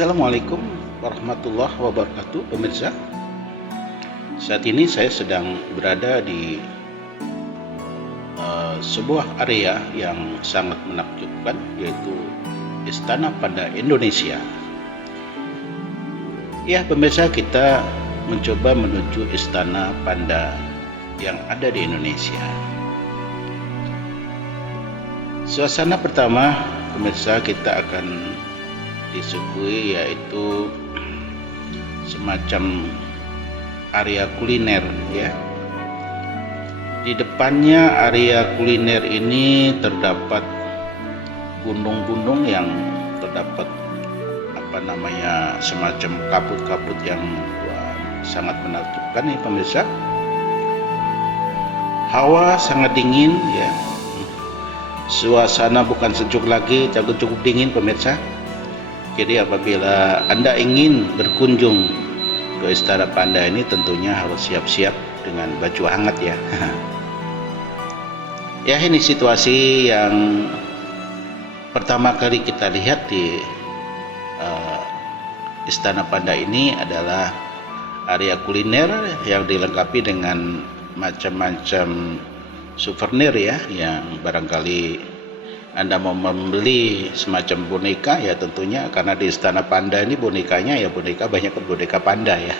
Assalamualaikum warahmatullahi wabarakatuh, pemirsa. Saat ini saya sedang berada di sebuah area yang sangat menakjubkan, yaitu Istana Panda Indonesia. Ya, pemirsa, kita mencoba menuju Istana Panda yang ada di Indonesia. Suasana pertama, pemirsa, kita akan disuguhi yaitu semacam area kuliner ya. Di depannya area kuliner ini terdapat gunung-gunung yang terdapat semacam kabut-kabut yang sangat menakjubkan nih pemirsa. Hawa sangat dingin ya. Suasana bukan sejuk lagi, tapi cukup dingin pemirsa. Jadi apabila Anda ingin berkunjung ke Istana Panda ini, tentunya harus siap-siap dengan baju hangat ya. Ya, ini situasi yang pertama kali kita lihat di Istana Panda ini adalah area kuliner yang dilengkapi dengan macam-macam souvenir ya, yang barangkali Anda mau membeli semacam boneka ya, tentunya karena di Istana Panda ini bonekanya ya banyak boneka panda ya.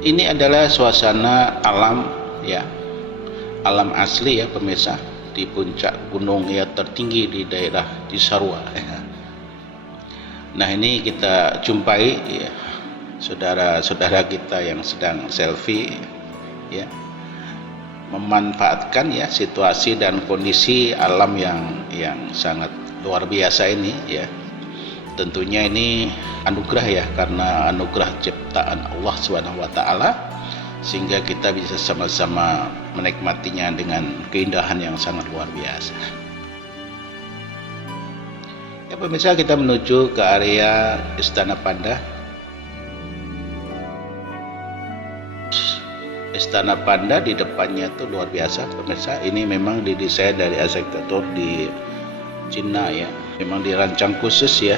Ini adalah suasana alam ya, alam asli ya pemirsa, di puncak gunung ya tertinggi di daerah Cisarua ya. Nah, ini kita jumpai ya saudara-saudara kita yang sedang selfie ya, memanfaatkan ya situasi dan kondisi alam yang sangat luar biasa ini ya. Tentunya ini anugerah ya, karena anugerah ciptaan Allah SWT, sehingga kita bisa sama-sama menikmatinya dengan keindahan yang sangat luar biasa. Ya pemirsa, kita menuju ke area Istana Panda. Istana Panda di depannya itu luar biasa pemirsa. Ini memang didesain dari arsitektur di Cina ya. Memang dirancang khusus ya.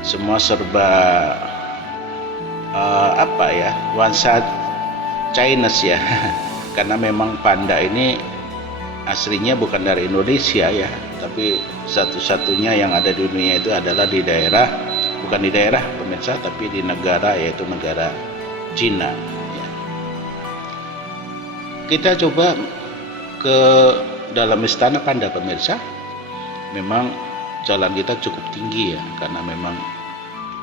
Semua serba nuansa Chinese ya. Karena memang panda ini aslinya bukan dari Indonesia ya, tapi satu-satunya yang ada di dunia itu adalah bukan di daerah pemirsa, tapi di negara, yaitu negara Cina. Kita coba ke dalam Istana Panda pemirsa. Memang jalan kita cukup tinggi ya, karena memang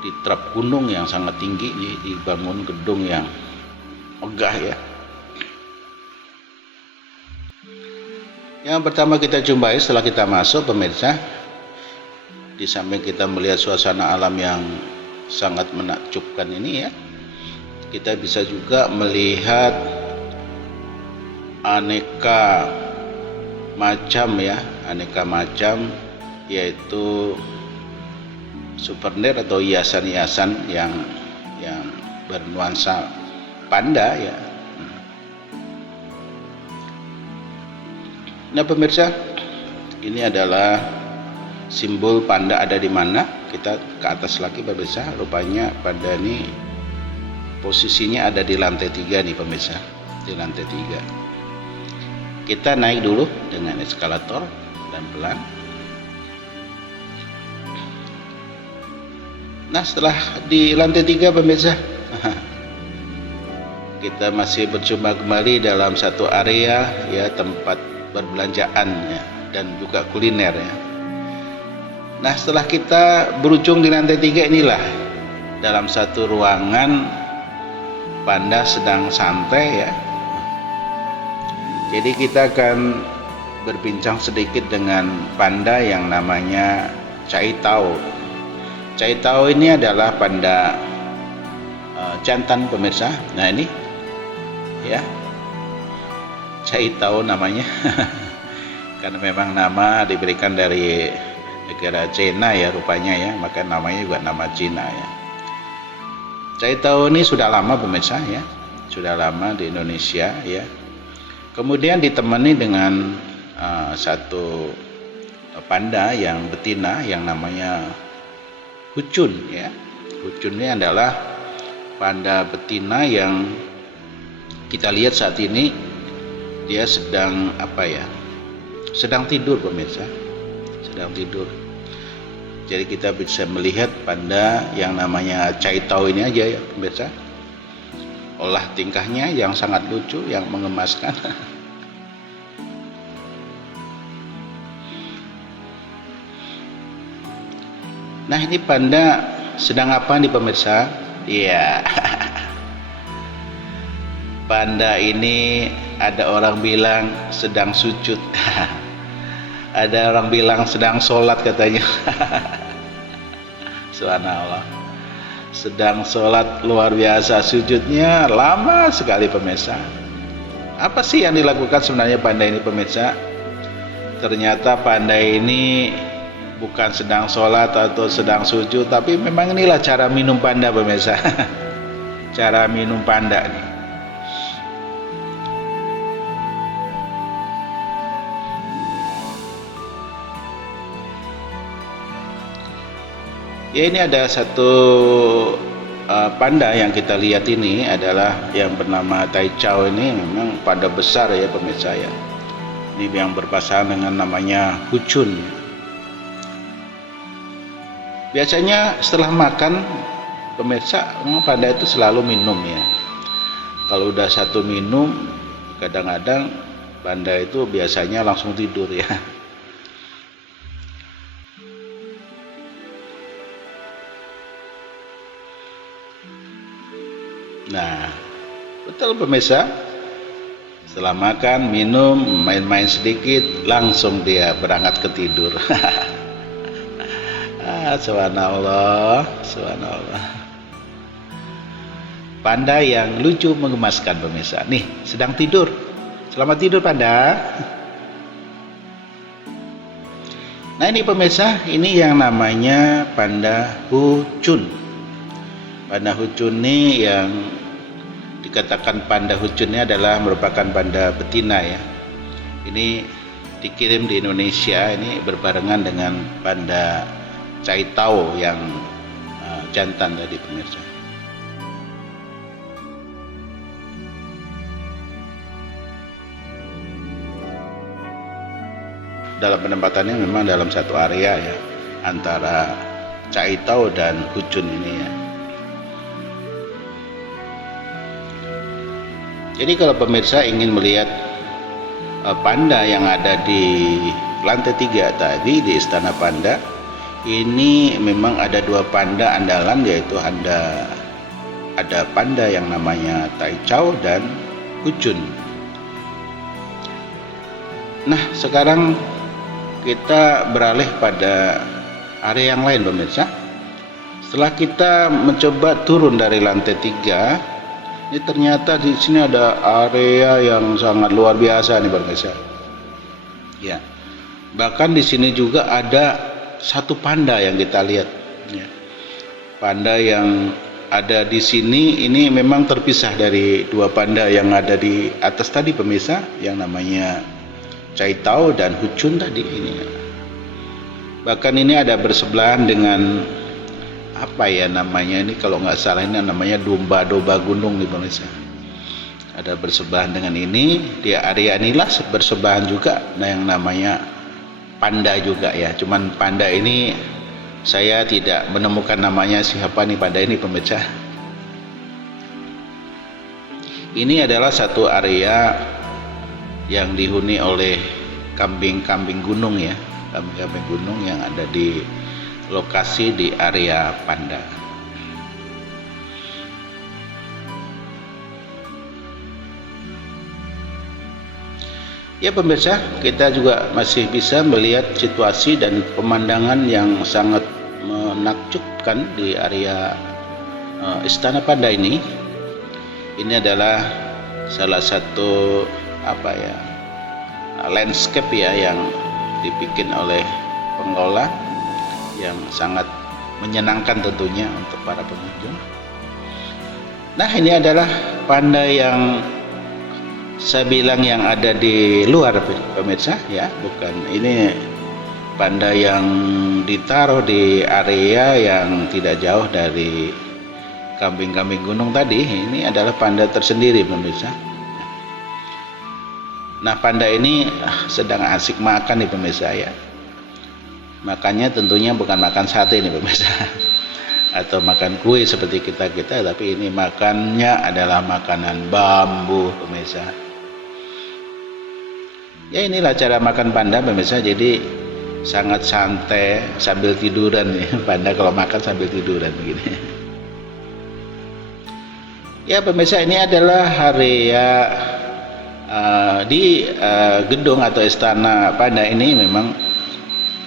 di trap gunung yang sangat tinggi, dibangun gedung yang megah ya. Yang pertama kita jumpai setelah kita masuk pemirsa, di samping kita melihat suasana alam yang sangat menakjubkan ini ya, kita bisa juga melihat aneka macam yaitu souvenir atau hiasan-hiasan yang bernuansa panda ya. Nah pemirsa, ini adalah simbol panda ada di mana. Kita ke atas lagi pemirsa, rupanya panda ini posisinya ada di lantai 3 nih pemirsa, di lantai 3. Kita naik dulu dengan eskalator dan pelan. Nah, setelah di lantai 3 pemirsa, kita masih berjumpa kembali dalam satu area ya, tempat perbelanjaan ya, dan juga kuliner ya. Nah, setelah kita berujung di lantai 3 inilah, dalam satu ruangan panda sedang santai ya. Jadi kita akan berbincang sedikit dengan panda yang namanya Cai Tao. Cai Tao ini adalah panda jantan pemirsa. Nah ini ya, Cai Tao namanya. Karena memang nama diberikan dari negara Cina ya rupanya ya, maka namanya juga nama Cina ya. Cai Tao ini sudah lama pemirsa ya, sudah lama di Indonesia ya. Kemudian ditemani dengan satu panda yang betina yang namanya Hucun ya. Hucun ini adalah panda betina yang kita lihat saat ini dia sedang sedang tidur pemirsa, sedang tidur. Jadi kita bisa melihat panda yang namanya Caitau ini aja ya pemirsa, olah tingkahnya yang sangat lucu, yang mengemaskan. Nah, ini panda sedang apa nih pemirsa? Iya. Panda ini ada orang bilang sedang sujud. Ada orang bilang sedang sholat katanya. Subhanallah. Sedang sholat luar biasa, sujudnya lama sekali pemirsa. Apa sih yang dilakukan sebenarnya panda ini pemirsa? Ternyata panda ini bukan sedang sholat atau sedang sujud, tapi memang inilah cara minum panda pemirsa. Cara minum panda nih. Ya, ini ada satu panda yang kita lihat ini adalah yang bernama Taicao. Ini memang panda besar ya pemirsa ya. Ini yang berpasangan dengan namanya Hucun. Biasanya setelah makan pemirsa, panda itu selalu minum ya. Kalau udah satu minum, kadang-kadang panda itu biasanya langsung tidur ya. Nah, betul pemirsa. Setelah makan, minum, main-main sedikit, langsung dia berangkat ke tidur. Subhanallah, subhanallah. Panda yang lucu mengemaskan pemirsa. Nih, sedang tidur. Selamat tidur panda. Nah, ini pemirsa, ini yang namanya panda Hucun. Panda Hucun ini yang dikatakan panda Hucun ini adalah merupakan panda betina ya. Ini dikirim di Indonesia, ini berbarengan dengan panda Caitau yang jantan tadi pemirsa. Dalam penempatannya memang dalam satu area ya, antara Caitau dan Hucun ini ya. Jadi kalau pemirsa ingin melihat panda yang ada di lantai 3 tadi di Istana Panda, ini memang ada dua panda andalan, yaitu ada panda yang namanya Taicao dan Hucun. Nah, sekarang kita beralih pada area yang lain pemirsa. Setelah kita mencoba turun dari lantai 3, ini ternyata di sini ada area yang sangat luar biasa nih pemirsa. Ya. Bahkan di sini juga ada satu panda yang kita lihat. Ya. Panda yang ada di sini ini memang terpisah dari dua panda yang ada di atas tadi pemirsa, yang namanya Caitau dan Hucun tadi ini. Bahkan ini ada bersebelahan dengan apa ya namanya ini, kalau nggak salah ini namanya domba-domba gunung di Indonesia. Ada bersebelahan dengan ini, di area inilah bersebelahan juga yang namanya panda juga ya. Cuman panda ini saya tidak menemukan namanya siapa nih panda ini pemirsa. Ini adalah satu area yang dihuni oleh kambing-kambing gunung ya, kambing-kambing gunung yang ada di lokasi di area panda. Ya pemirsa, kita juga masih bisa melihat situasi dan pemandangan yang sangat menakjubkan di area Istana Panda ini. Ini adalah salah satu landscape ya yang dibikin oleh pengelola, yang sangat menyenangkan tentunya untuk para pengunjung. Nah, ini adalah panda yang saya bilang yang ada di luar pemirsa ya, bukan ini panda yang ditaruh di area yang tidak jauh dari kambing-kambing gunung tadi, ini adalah panda tersendiri pemirsa. Nah, panda ini sedang asik makan nih pemirsa ya. Makannya tentunya bukan makan sate nih pemirsa atau makan kue seperti kita, tapi ini makannya adalah makanan bambu pemirsa. Ya, inilah cara makan panda pemirsa, jadi sangat santai sambil tiduran nih. Panda kalau makan sambil tiduran begini. Ya pemirsa, ini adalah area di gedung atau istana panda ini memang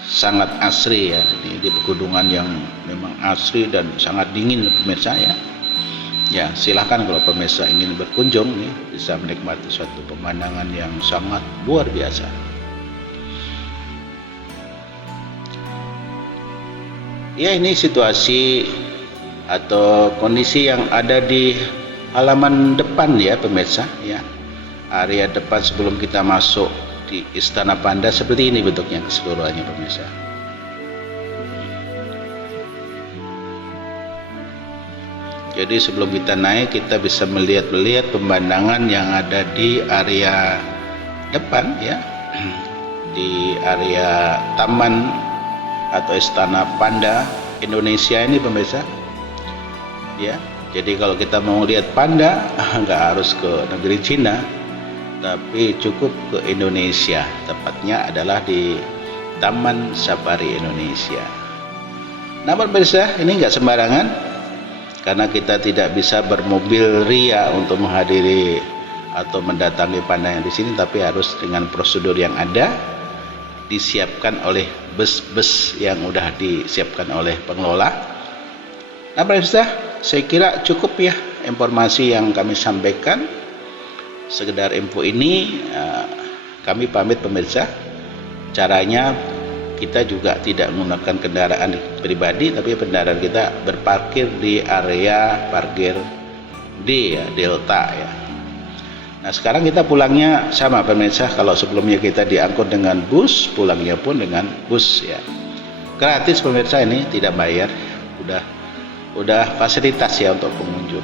sangat asri ya. Ini di pegunungan yang memang asri dan sangat dingin pemirsa ya. Ya, silahkan kalau pemirsa ingin berkunjung nih, bisa menikmati suatu pemandangan yang sangat luar biasa. Ya, ini situasi atau kondisi yang ada di halaman depan ya pemirsa ya. Area depan sebelum kita masuk di Istana Panda seperti ini bentuknya keseluruhannya pemirsa. Jadi sebelum kita naik, kita bisa melihat pemandangan yang ada di area depan ya, di area taman atau Istana Panda Indonesia ini pemirsa ya. Jadi kalau kita mau lihat panda nggak harus ke negeri Cina, tapi cukup ke Indonesia. Tepatnya adalah di Taman Safari Indonesia. Namun pemirsa, ini nggak sembarangan, karena kita tidak bisa bermobil ria untuk menghadiri atau mendatangi panda yang di sini, tapi harus dengan prosedur yang ada, disiapkan oleh bus-bus yang udah disiapkan oleh pengelola. Nah pemirsa, saya kira cukup ya informasi yang kami sampaikan. Sekedar info ini, kami pamit pemirsa. Caranya kita juga tidak menggunakan kendaraan pribadi, tapi kendaraan kita berparkir di area parkir D ya, Delta ya. Nah sekarang kita pulangnya sama pemirsa. Kalau sebelumnya kita diangkut dengan bus, pulangnya pun dengan bus ya. Gratis pemirsa, ini tidak bayar. Udah fasilitas ya untuk pengunjung.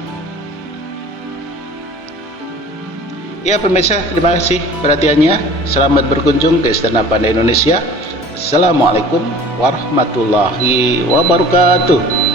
Ya pemirsa, terima kasih perhatiannya. Selamat berkunjung ke Istana Panda Indonesia. Assalamualaikum warahmatullahi wabarakatuh.